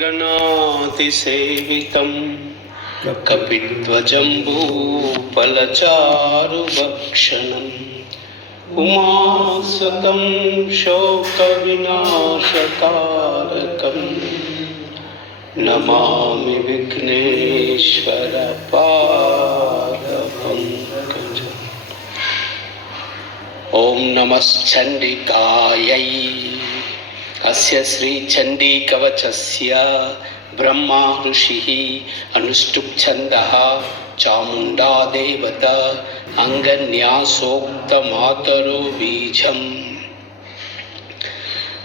गणातिसेवितं कपिध्वजम्बूफलचारुभक्षणम् उमासुतं शोकविनाशकारकं नमामि विघ्नेश्वरपादपङ्कजम्। ओम नमश्चंडिकायै। अस्य श्री चंडी कवचस्य ब्रह्मा ऋषिः अनुष्टुप् छन्दः चामुण्डा देवता अंगन्यासोक्तमातरो बीजम्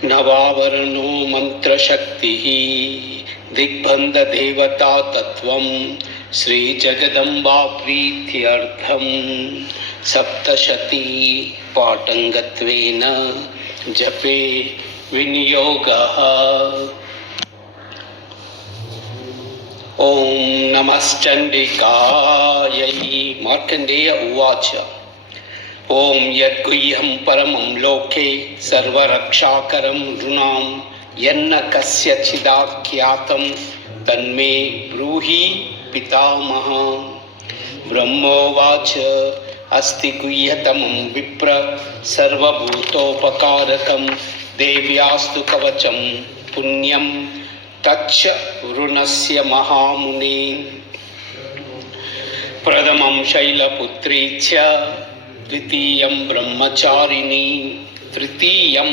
नवावरणो मंत्रशक्तिः दिग्बन्ध देवता तत्वं श्री जगदम्बा प्रीत्यर्थं सप्तशती पाठंगत्वेन जपे विनियोगः। ओम नमश्चंडिकायै। मार्कंडेय उवाच ओम यद्गुह्यं परमं लोके सर्वरक्षाकरं नृणां यन्न कस्यचिदाख्यातं तन्मे ब्रूहि पितामह। ब्रह्मोवाच अस्ति गुह्यतमं विप्र सर्वभूतोपकारकं देव्यास्तु कवचं पुण्यं तच्च वरुणस्य महामुने। प्रथमं शैलपुत्री च द्वितीयं ब्रह्मचारिणी तृतीयं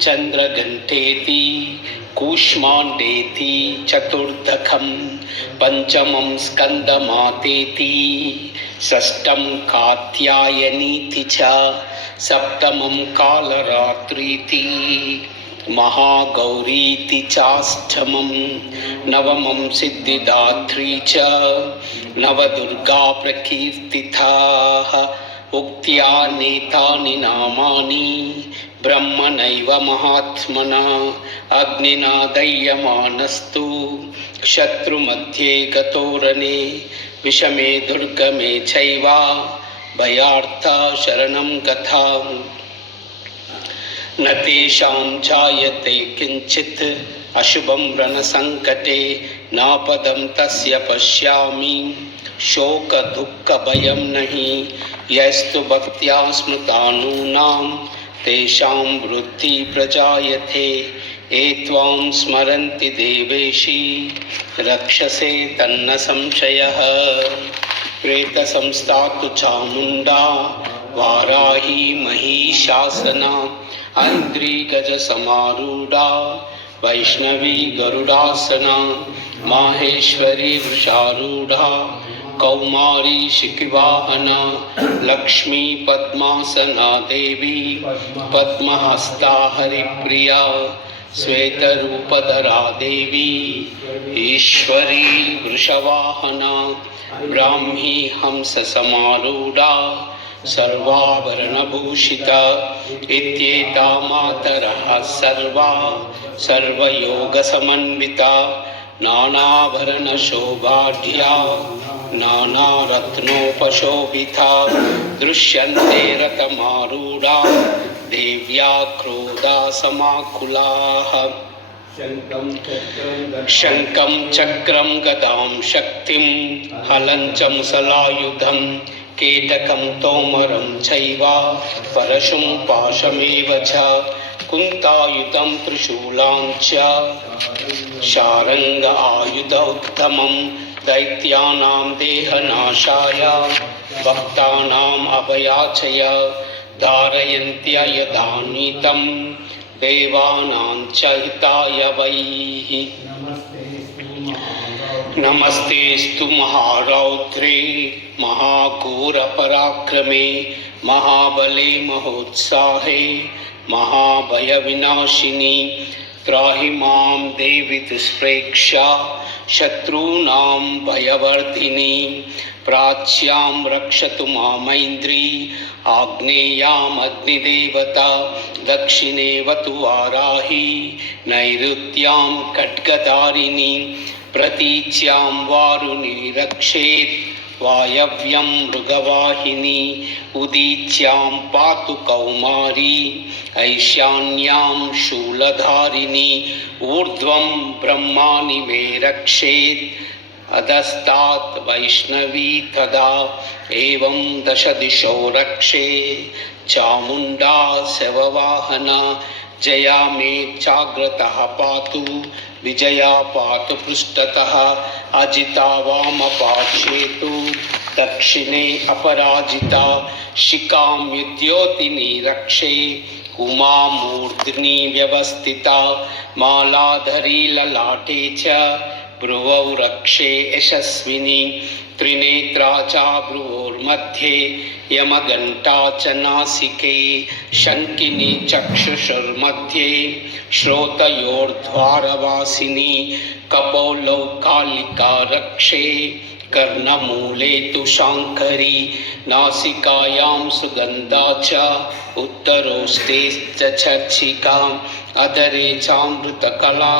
चंद्रघंटेति कूष्मांडेति चतुर्थकं पंचमं स्कंदमातेति षष्ठं कात्यायनीति च सप्तमं कालरात्रीति महागौरीति चाष्टमं नवमं सिद्धिदात्री च नवदुर्गा प्रकीर्तिताः। उक्त्या नेतानि नामानि ब्रह्मणैव महात्मना अग्निना दह्यमानस्तु शत्रुमध्ये गतोरणे विषमे दुर्गमे चैव भयार्था शरणं गता। न तेषां जायते किंचित् अशुभं रणसंकटे नापदं तस्य पश्यामि शोक दुःख भयं नहि। यस्तु भक्त्या स्मृतानूनां तेषां वृद्धि प्रजायते। एत्वां स्मरन्ति देवेशि रक्षसे तन्न संशयः। प्रेतसंस्था चामुण्डा वाराही महिषासना अंद्री गज समारूढ़ा वैष्णवी गरुडासना माहेश्वरी वृषारूढ़ा कौमारी शिखिवाहना लक्ष्मी पद्मासना देवी पद्महस्ता हरिप्रिया श्वेतरूपधरा देवी ईश्वरी वृषवाहना ब्राह्मी हंस समारूढ़ा सर्वाभरणभूषिता इत्येता मातरः सर्वा सर्वयोगसमन्विता नानाभरणशोभाढ्या नानारत्नोपशोभिता दृश्यन्ते रथमारूढा देव्या क्रोधा समाकुलाः। शङ्खं चक्रं गदां शक्तिं हलं च मुसलायुधं केटकं तोमरं चैव परशुं पाशमेव च कुन्तायुधं त्रिशूलां च शारङ्ग आयुधोत्तमं दैत्यानां देहनाशाय भक्तानाम् अभयाचय धारयन्त्ययदानीतं देवानां च हिताय वैः। नमस्तेस्तु महारौद्रे महाघोरपराक्रमे महाबले महोत्साहे महाभयविनाशिनी त्राहि मां देवि दुष्प्रेक्षा शत्रूणां भयवर्धिनी। प्राच्यां रक्षतु मामैन्द्री आग्नेयाम् अग्निदेवता दक्षिणे वतु वाराही नैऋत्यां खड्गधारिणी प्रतीच्यां वारुणी रक्षेत् वायव्यं मृगवाहिनी उदीच्यां पातु कौमारी ऐशान्यां शूलधारिणी ऊर्ध्वं ब्रह्माणि मे रक्षेत् अधस्तात् वैष्णवी तदा एवं दश दिशो रक्षे चामुण्डा शववाहना जया मे चाग्रतः पातु विजया पातु पृष्ठतः अजिता वामपार्श्वेतु दक्षिणे अपराजिता शिखां युद्योतिनी रक्षे उमा मूर्ध्नि व्यवस्थिता मालाधरी ललाटे च भ्रुवौ रक्षे यशस्विनी त्रिनेत्रा च भ्रुवोर्मध्ये यमघण्टा च नासिके शङ्किनी चक्षुषुर्मध्ये श्रोतयोर्द्वारवासिनी कपोलौ कालिका रक्षे कर्णमूले तु शाङ्करी नासिकायां सुगन्धा च उत्तरोष्टे च चर्चिका अधरे चामृतकला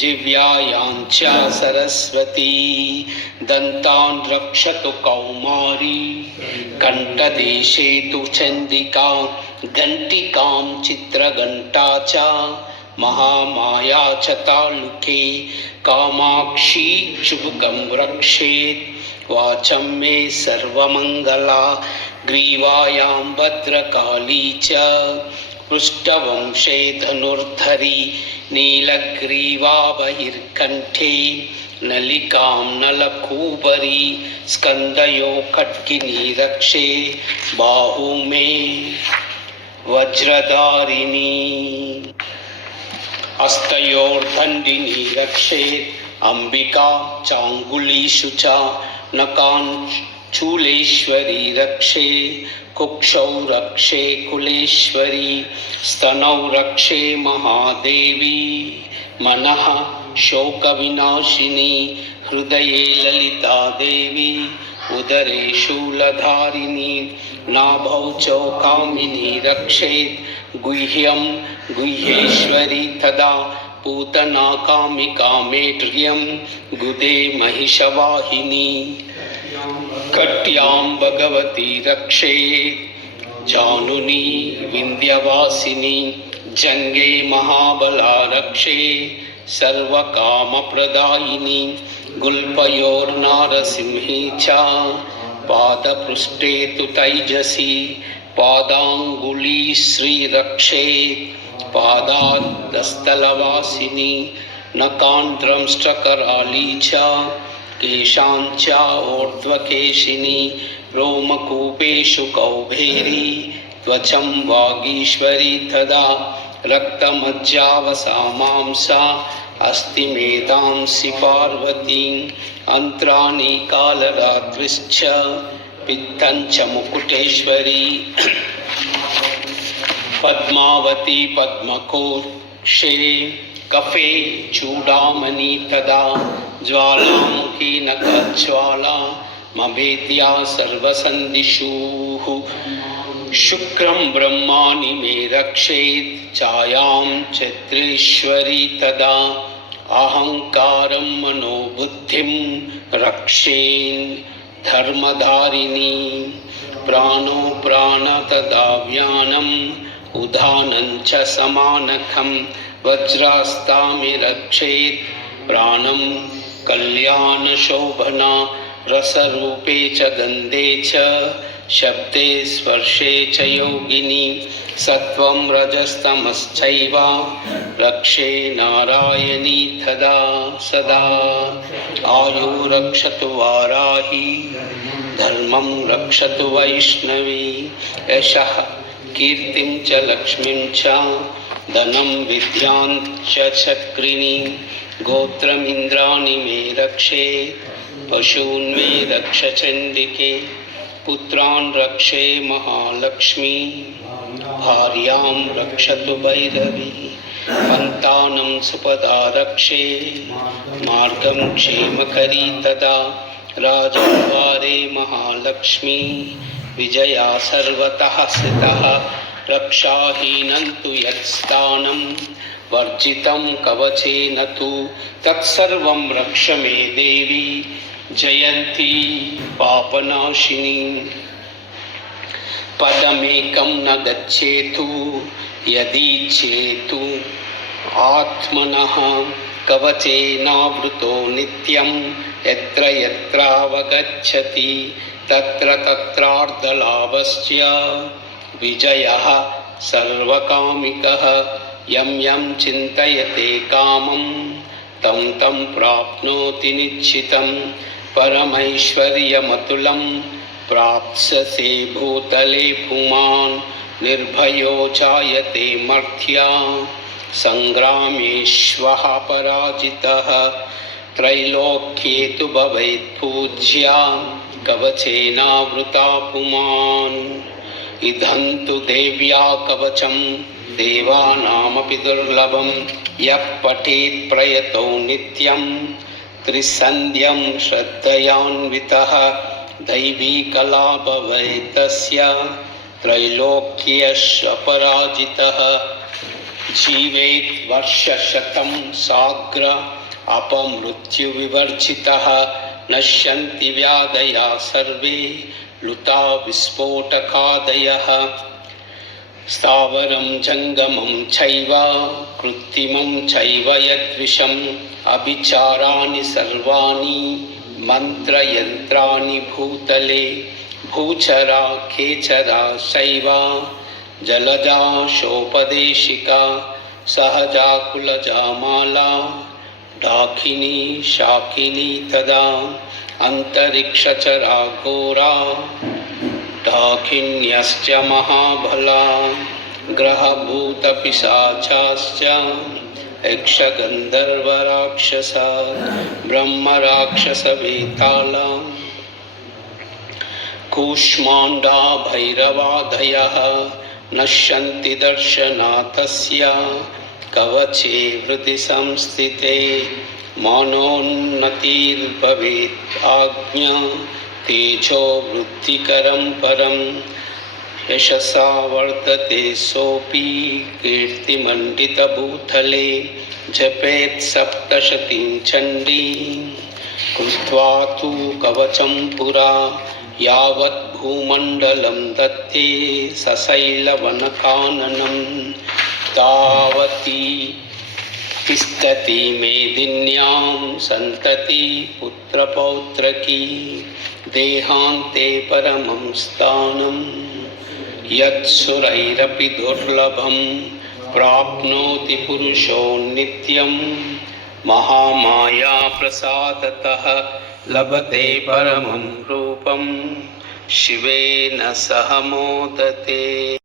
जिह्वायां च सरस्वती दन्तान् रक्षतु कौमारी कण्ठदेशे तु चण्डिका घण्टिकां चित्रघण्टा च महामाया च तालुके कामाक्षी चुबुकं रक्षेत् वाचं मे सर्वमङ्गला ग्रीवायां भद्रकाली च पृष्ठवंशे धनुर्धरी नीलग्रीवा बहिर्कण्ठे नलिकां नलकूबरी स्कन्दयो खड्गिनी रक्षे बाहु मे वज्रधारिणी हस्तयोर्दण्डिनी रक्षेत् अम्बिका चाङ्गुलीषु च नकान् चूलेश्वरी रक्षे कुक्षौ रक्षे कुलेश्वरी स्तनौ रक्षे महादेवी मनः शोकविनाशिनी हृदये ललिता देवी उदरे शूलधारिणी नाभौ चौकामिनी रक्षेत् गुह्यं गुह्येश्वरी तदा पूतना कामिका मेढ्र्यं गुदे महिषवाहिनी कट्यां भगवती रक्षेत् जानुनी विन्ध्यवासिनी जङ्गे महाबला रक्षे सर्वकामप्रदायिनी गुल्पयोर्नारसिंही च पादपृष्ठे तु तैजसी पादाङ्गुली श्रीरक्षेत् पादादस्थलवासिनी नकान्ध्रंष्ट्रकराली च केशाञ्च ऊर्ध्वकेशिनी रोमकूपेषु कौबेरी त्वचं वागीश्वरी तदा रक्तमज्जावसामांसा अस्तिमेधांसि पार्वतीं अन्त्राणि कालरात्रिश्च पित्तञ्च मुकुटेश्वरी पद्मावती पद्मकोशे कफे चूडामणि तदा ज्वालामुखी नखज्वाला मभेद्या सर्वसन्दिषु शुक्रं ब्रह्माणि मे रक्षेत् छायां चैत्रेश्वरी तदा अहङ्कारं मनोबुद्धिं रक्षेन् धर्मधारिणी प्राणो प्राण तदा व्यानम् उदानं च समानखं वज्रास्तामि रक्षेत् प्राणं कल्याणशोभना रसरूपे च गन्धे च शब्दे स्पर्शे च योगिनी सत्वं रजस्तमश्चैव रक्षे नारायणी तदा सदा आयु रक्षतु वाराही धर्मं रक्षतु वैष्णवी यशः कीर्तिं च लक्ष्मीं च धनं विद्यां च चक्रिणी गोत्रमिन्द्राणि मे रक्षेत् पशून् मे रक्ष चण्डिके पुत्रान् रक्षे महालक्ष्मी भार्यां रक्षतु भैरवी सन्तानं सुपदा रक्षे मार्गं क्षेमकरी तदा राजद्वारे महालक्ष्मी विजया सर्वतः स्थितः रक्षाहीनं तु यत्स्थानं वर्जितं कवचेन तु तत्सर्वं रक्ष मे देवी जयन्ती पापनाशिनी पदमेकं न गच्छेतु यदीच्छेतु आत्मनः कवचेनावृतो नित्यं यत्र यत्रावगच्छति तत्र तत्रार्धलाभस्य विजयः सर्वकामिकः यं यं चिन्तयते कामं तं तं प्राप्नोति निश्चितं परमैश्वर्यमतुलं प्राप्स्यसे भूतले पुमान् निर्भयो जायते मर्त्या संग्रामेष्वः पराजितः त्रैलोक्ये तु भवेत् पूज्या कवचेनावृता पुमान् इदं तु देव्या कवचं देवानामपि दुर्लभं यः पठेत् प्रयतो नित्यं त्रिसन्ध्यं श्रद्धयान्वितः दैवी कला भवेत् तस्य त्रैलोक्यस्य पराजितः जीवेत् वर्षशतं साग्र अपमृत्युविवर्जितः नश्यन्ति व्याधयः सर्वे लुता विस्फोटकादयः स्थावरं जङ्गमं चैव कृत्रिमं चैव यद्विषम् अभिचाराणि सर्वाणि मन्त्रयन्त्राणि भूतले भूचरा खेचरा शैव जलजा शोपदेशिका सहजा कुलजा माला डाकिनी शाकिनी तदा अंतरिक्षचरा घोरा डाकिन्यश्च महाबला ग्रहभूतपिशाचाश्च यक्षगन्धर्वराक्षसा ब्रह्मराक्षसवेताला कूष्माण्डा भैरवादयः नश्यन्ति दर्शनातस्य कवचे हृदि संस्थिते मनोन्नतिर्भवेत् आज्ञा तेजो वृद्धिकरं परं यशसा वर्तते सोऽपि कीर्तिमण्डितभूतले जपेत् सप्तशतीं चण्डीं कृत्वा तु कवचं पुरा यावत् भूमण्डलं दत्ते सशैलवनकाननं तावती तिष्ठति मेदिन्यां सन्तति पुत्रपौत्रकी देहान्ते परमं स्थानं यत्सुरैरपि दुर्लभं प्राप्नोति पुरुषो नित्यं महामाया प्रसादतः लभते परमं रूपं शिवेन सह मोदते।